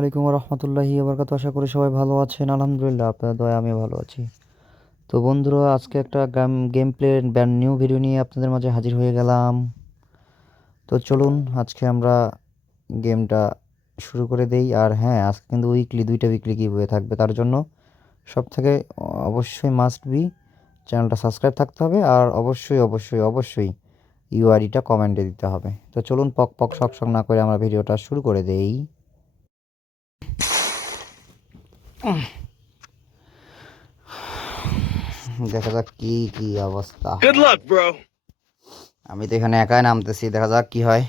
আলাইকুম রহমতুল্লাহি আবরকাত আশা করি সবাই ভালো আছেন। আলহামদুলিল্লাহ, আপনাদের দয়া আমি ভালো আছি। তো বন্ধুরা, আজকে একটা game game play brand new video নিয়ে আপনাদের মাঝে হাজির হয়ে গেলাম। তো চলুন, আজকে আমরা গেমটা শুরু করে দেই। আর হ্যাঁ আজকে কিন্তু উইকলি দুইটা উইকলি কি হয়ে থাকবে তার জন্য সব থেকে অবশ্যই মাস্ট বি চ্যানেলটা সাবস্ক্রাইব থাকতে হবে। আর অবশ্যই অবশ্যই অবশ্যই ইউআইডিটা কমেন্টে দিতে হবে। তো চলুন পক পক শক শক না করে আমরা ভিডিওটা শুরু করে দেই। দেখা যাক কি কি অবস্থা Good luck, bro. আমি তো এখানে একাই নামতেছি দেখা যাক কি হয়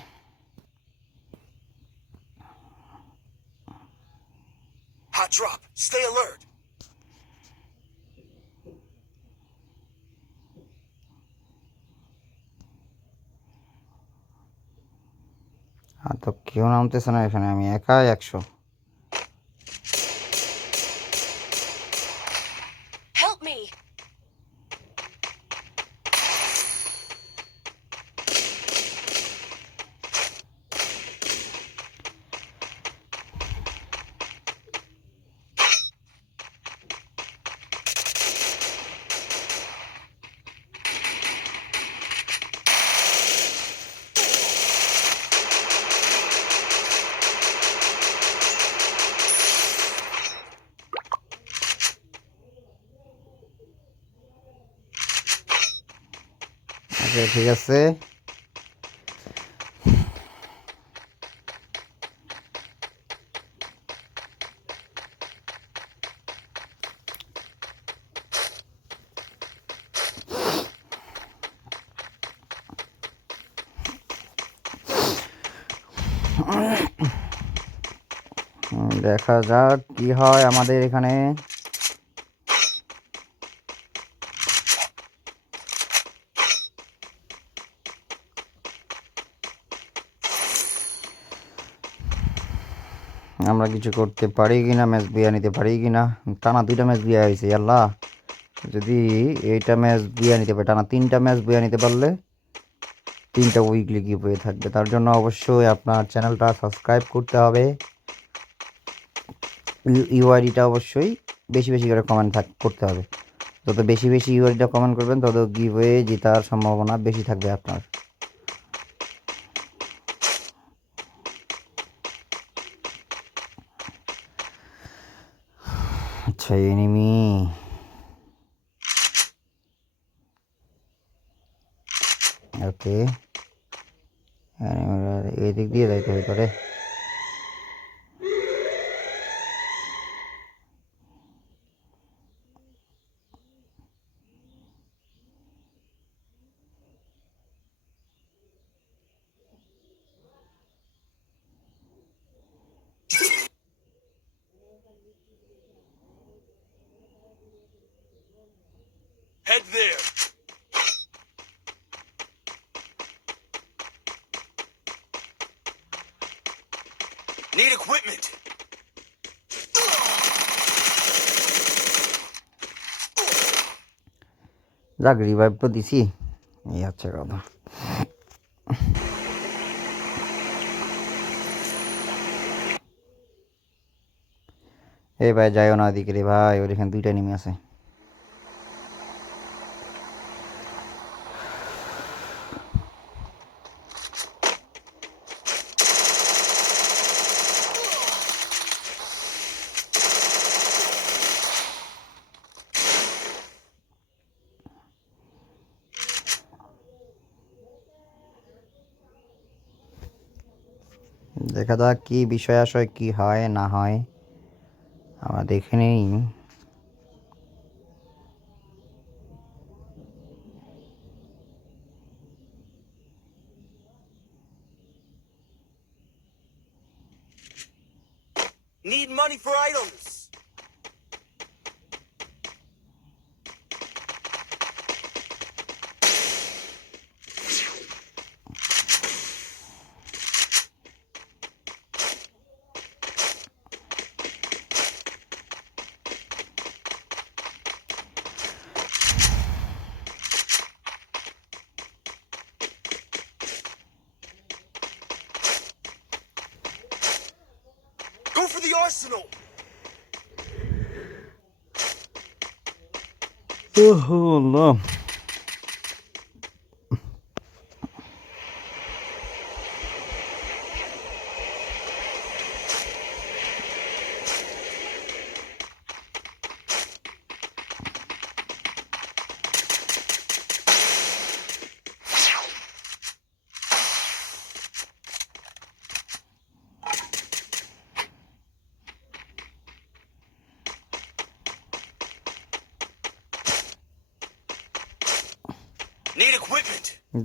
Hot drop. Stay alert. তো কেউ নামতেছে না এখানে আমি একাই একশো আচ্ছা ঠিক আছে। দেখা যাক কি হয় আমাদের এখানে। আমরা কিছু করতে পারি কি না ম্যাচ বিয়া নিতে পারি কি না টানা দুইটা ম্যাচ বিয়া হয়েছে, আল্লাহ। যদি এইটা ম্যাচ বিয়া নিতে পারে, টানা তিনটা ম্যাচ বিয়া নিতে পারলে তিনটা উইকলি গিভ হয়ে থাকবে। তার জন্য অবশ্যই আপনার চ্যানেলটা সাবস্ক্রাইব করতে হবে। ইউআইডিটা অবশ্যই বেশি বেশি করে কমেন্ট থাক, করতে হবে। যত বেশি বেশি ইউআইডিটা কমেন্ট করবেন, তত গিভ হয়ে জেতার সম্ভাবনা বেশি থাকবে আপনার। আচ্ছা এনিমি ওকে এদিক দিয়ে যাইতে হবে রে Head there. Need equipment. যাক রিভাইভ তো দিছি এই হচ্ছে কথা এই ভাই, যাইও না ওদিকে রে ভাই, ওর এখানে দুইটা নেমে আছে দেখা যাক কী বিষয় আশয় কী হয় না হয়। আমরা দেখে নেই। ওহো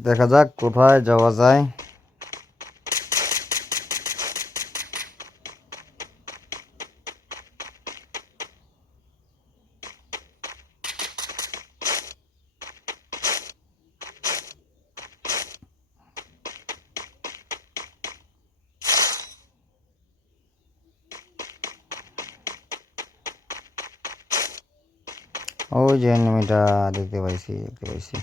দেখা যাক কোথায় যাওয়া যায়। ওই যে এনিমিটা দেখতে পাইছি দেখতে পাইছি।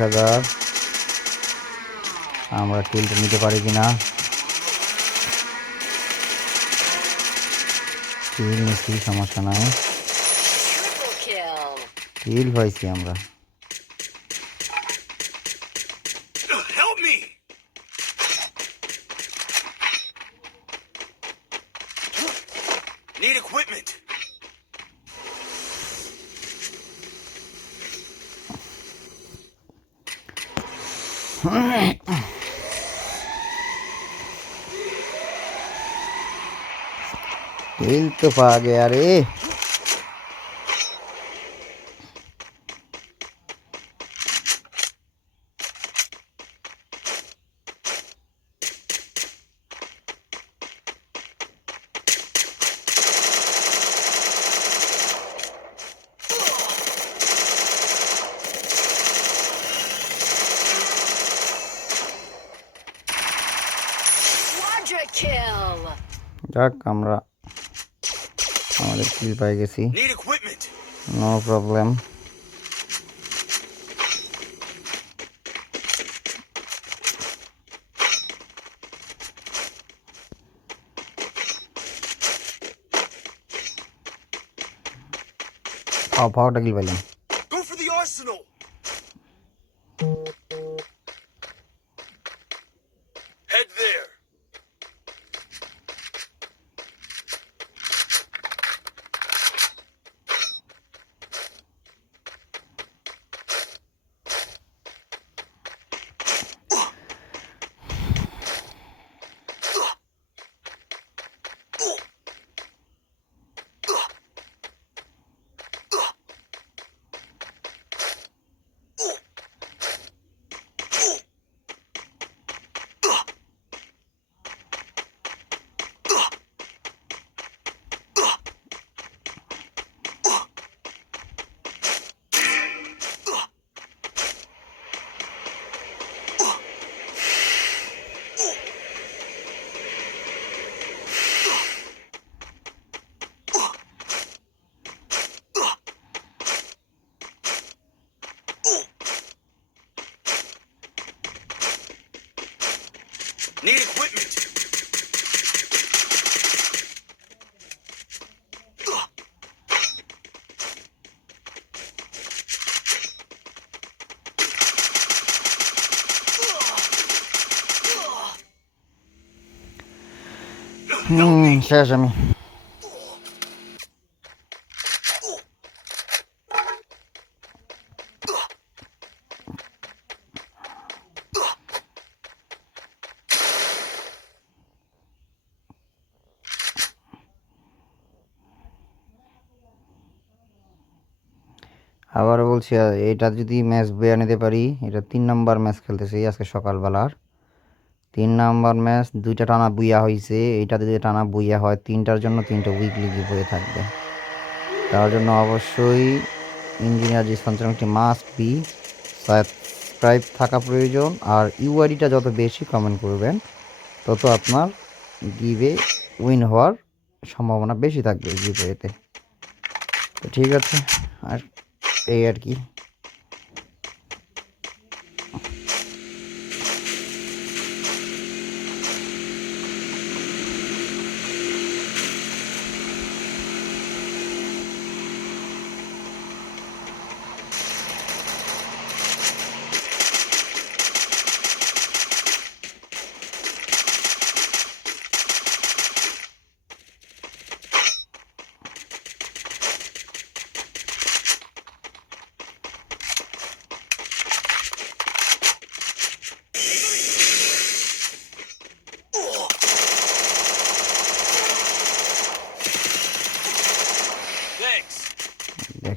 দেখা যাক আমরা কিলটা নিতে পারি কিনা? কিল নিচ্ছি সমস্যা নাই। কিল পাইছি আমরা। किल तो पा गया रे যাক আমরা আমাদের কিল পাই গেছি। Need equipment. নো প্রবলেম পাও পাওয়াটা কিল পাইলাম equipment. Hum, seja-me. এটা যদি ম্যাচ বয়ে নিতে পারি, এটা তিন নাম্বার ম্যাচ খেলতেছি আজকে সকালবেলার। তিন নাম্বার ম্যাচ দুইটা টানা বুইয়া হয়েছে এইটা যদি টানা বুইয়া হয়, তিনটার জন্য তিনটা উইকলি বয়ে থাকবে। তার জন্য অবশ্যই ইঞ্জিনিয়ার যে সঞ্চালনটি মাস্ট বি সাবস্ক্রাইব থাকা প্রয়োজন, আর ইউআইডিটা যত বেশি কমেন্ট করবেন, তত আপনার গিভে উইন হওয়ার সম্ভাবনা বেশি থাকবে গিভেতে তো ঠিক আছে, আর এই আর কি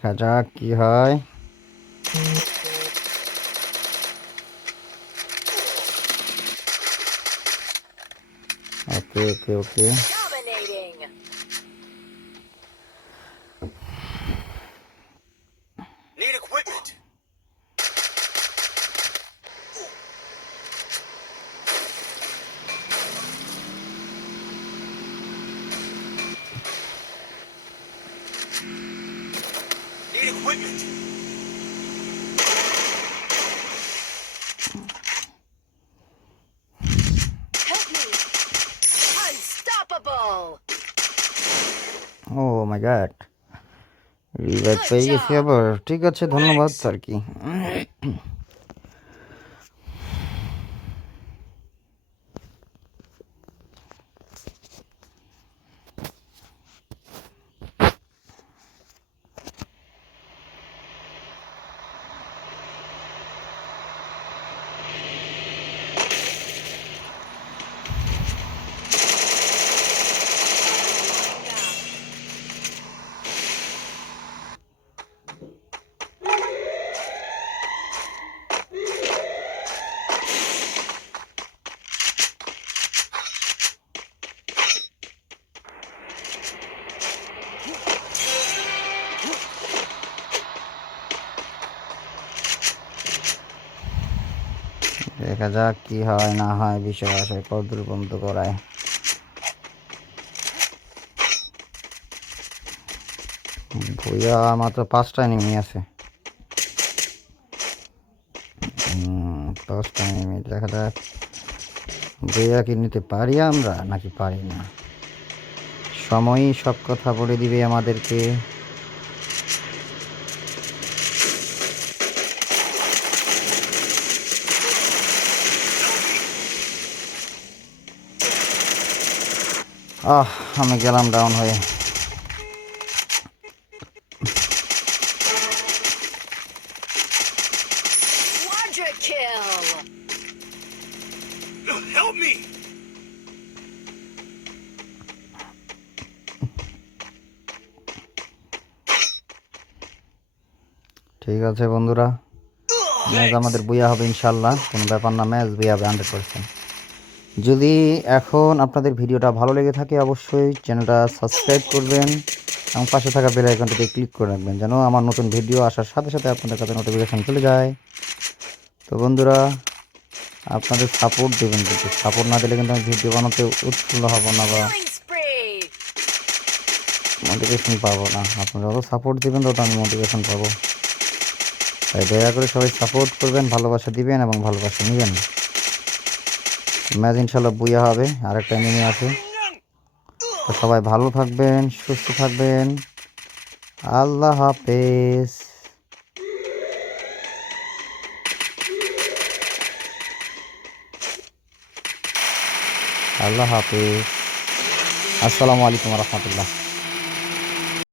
দেখা যাক কি হয় okay okay okay Dominating. Need equipment. Need equipment. Help me. Unstoppable. Oh my god revive পেয়ে গেছি আবার ঠিক আছে ধন্যবাদ আর কি? দেখা যাক কি হয়, না হয়, বিষয় আসে কতদূর পর্যন্ত করায়। মাত্র পাঁচটা নেমে আছে। পাঁচটা নেমে দেখা যাক। ভুইয়া কি নিতে পারি আমরা, নাকি পারি না? সময়ই সব কথা বলে দিবে আমাদেরকে। আহ আমি গেলাম ডাউন হয়ে. ঠিক আছে বন্ধুরা। ম্যাচ আমাদের বইয়া হবে ইনশাল্লাহ। কোনো ব্যাপার না ম্যাচ বইয়া হবে হান্ড্রেড পার্সেন্ট যদি এখন আপনাদের ভিডিওটা ভালো লেগে থাকে অবশ্যই চ্যানেলটা সাবস্ক্রাইব করবেন এবং পাশে থাকা বেল আইকনটিতে ক্লিক করে রাখবেন যেন আমার নতুন ভিডিও আসার সাথে সাথে আপনাদের কাছে নোটিফিকেশান চলে যায়। তো বন্ধুরা আপনাদের সাপোর্ট দেবেন কিন্তু। সাপোর্ট না দিলে কিন্তু আমি ভিডিও বানাতে উৎফুল্ল হব না বা মোটিভেশন পাবো না। আপনারা যত সাপোর্ট দেবেন তত আমি মোটিভেশন পাবো। তাই দয়া করে সবাই সাপোর্ট করবেন ভালোবাসা দিবেন এবং ভালোবাসা নেবেন। ম্যাচ ইনশাল্লাহ বুয়ে হবে, আরেকটা এনিমি আছে। তো সবাই ভালো থাকবেন, সুস্থ থাকবেন। আল্লাহ হাফেজ। আল্লাহ হাফেজ। আসসালামু আলাইকুম রহমতুল্লাহ।